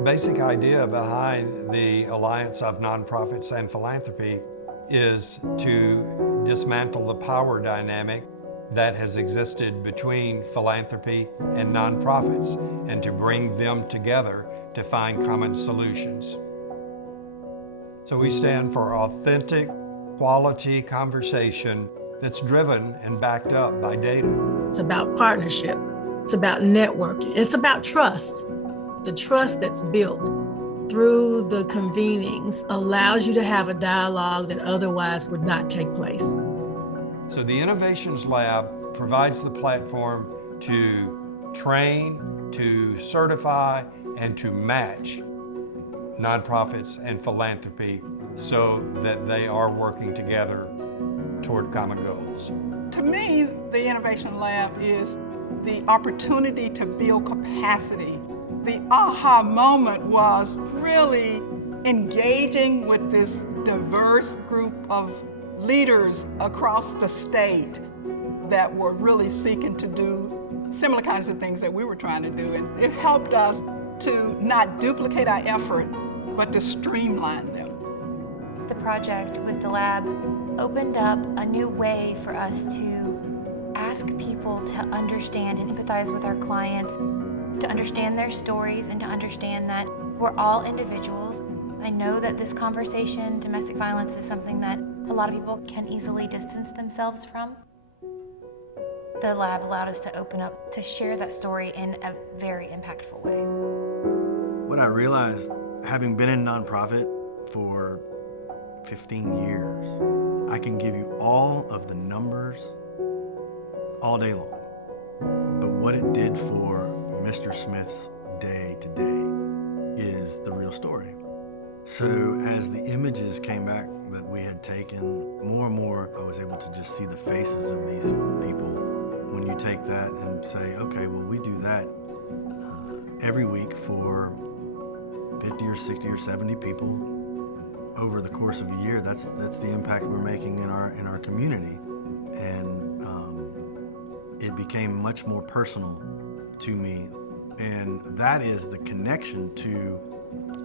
The basic idea behind the Alliance of Nonprofits and Philanthropy is to dismantle the power dynamic that has existed between philanthropy and nonprofits and to bring them together to find common solutions. So we stand for authentic, quality conversation that's driven and backed up by data. It's about partnership. It's about networking. It's about trust. The trust that's built through the convenings allows you to have a dialogue that otherwise would not take place. So the Innovations Lab provides the platform to train, to certify, and to match nonprofits and philanthropy so that they are working together toward common goals. To me, the Innovation Lab is the opportunity to build capacity. The aha moment was really engaging with this diverse group of leaders across the state that were really seeking to do similar kinds of things that we were trying to do. And it helped us to not duplicate our effort, but to streamline them. The project with the lab opened up a new way for us to ask people to understand and empathize with our clients, to understand their stories, and to understand that we're all individuals. I know that this conversation, domestic violence, is something that a lot of people can easily distance themselves from. The lab allowed us to open up, to share that story in a very impactful way. What I realized, having been in nonprofit for 15 years, I can give you all of the numbers all day long. But what it did for Mr. Smith's day to day is the real story. So as the images came back that we had taken, more and more I was able to just see the faces of these people. When you take that and say, okay, well, we do that every week for 50 or 60 or 70 people over the course of a year, that's the impact we're making in our community. And it became much more personal to me. And that is the connection to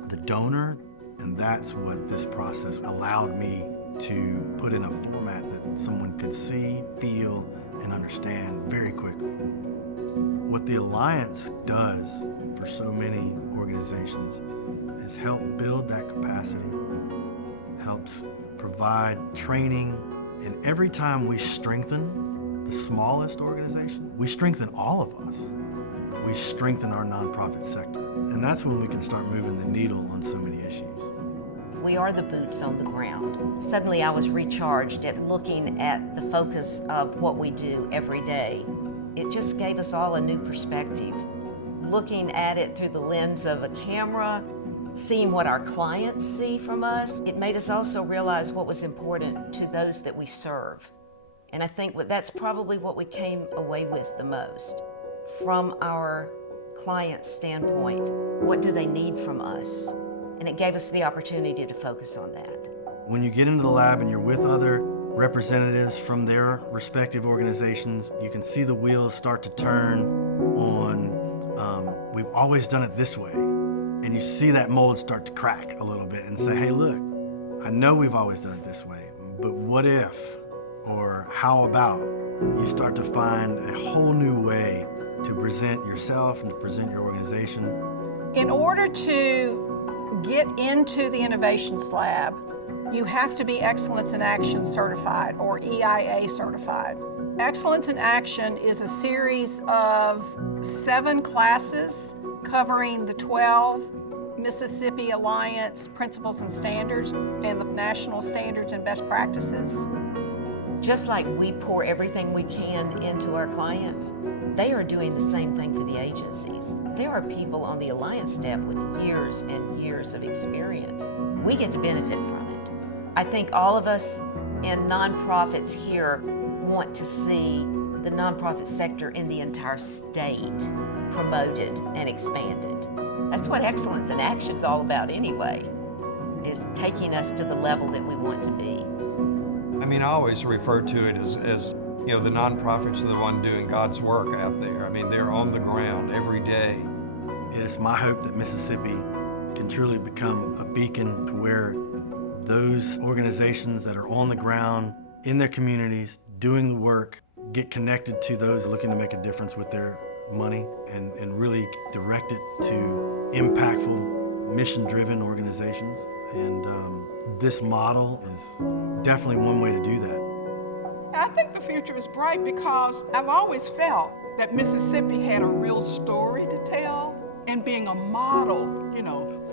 the donor. And that's what this process allowed me to put in a format that someone could see, feel, and understand very quickly. What the Alliance does for so many organizations is help build that capacity, helps provide training, and every time we strengthen the smallest organization, we strengthen all of us. We strengthen our nonprofit sector, and that's when we can start moving the needle on so many issues. We are the boots on the ground. Suddenly I was recharged at looking at the focus of what we do every day. It just gave us all a new perspective. Looking at it through the lens of a camera, seeing what our clients see from us, it made us also realize what was important to those that we serve. And I think that's probably what we came away with the most. From our client's standpoint, what do they need from us? And it gave us the opportunity to focus on that. When you get into the lab and you're with other representatives from their respective organizations, you can see the wheels start to turn on, we've always done it this way. And you see that mold start to crack a little bit and say, hey, look, I know we've always done it this way, but what if, or how about, you start to find a whole new way to present yourself and to present your organization. In order to get into the Innovations Lab, you have to be Excellence in Action certified or EIA certified. Excellence in Action is a series of 7 classes covering the 12 Mississippi Alliance principles and standards and the national standards and best practices. Just like we pour everything we can into our clients, they are doing the same thing for the agencies. There are people on the Alliance staff with years and years of experience. We get to benefit from it. I think all of us in nonprofits here want to see the nonprofit sector in the entire state promoted and expanded. That's what Excellence in Action is all about anyway, is taking us to the level that we want to be. I mean, I always refer to it as you know, the nonprofits are the one doing God's work out there. I mean, they're on the ground every day. It is my hope that Mississippi can truly become a beacon to where those organizations that are on the ground in their communities doing the work get connected to those looking to make a difference with their money and really direct it to impactful, mission-driven organizations. And this model is definitely one way to do that. I think the future is bright because I've always felt that Mississippi had a real story to tell in being a model,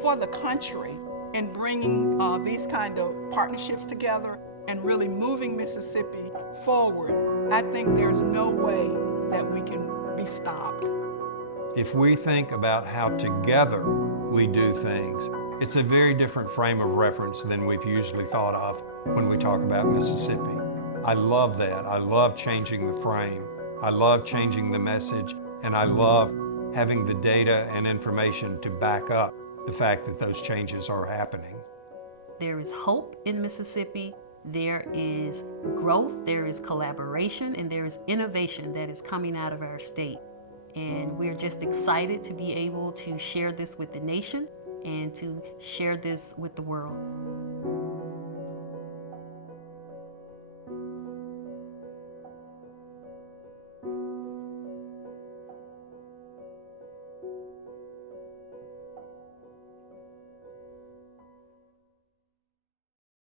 for the country in bringing these kind of partnerships together and really moving Mississippi forward. I think there's no way that we can be stopped. If we think about how together we do things, it's a very different frame of reference than we've usually thought of when we talk about Mississippi. I love that. I love changing the frame. I love changing the message, and I love having the data and information to back up the fact that those changes are happening. There is hope in Mississippi. There is growth, there is collaboration, and there is innovation that is coming out of our state. And we're just excited to be able to share this with the nation and to share this with the world.